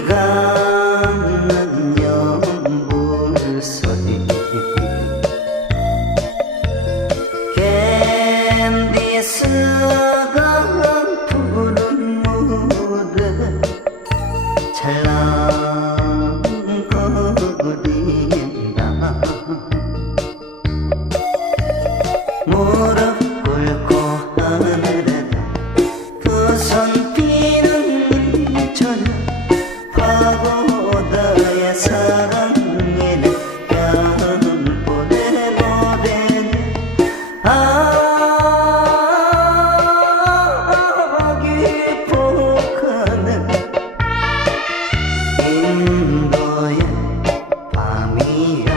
가 는 연불소리 캔디 스가 푸른 물에 찰랑거린다 무릎 Maria.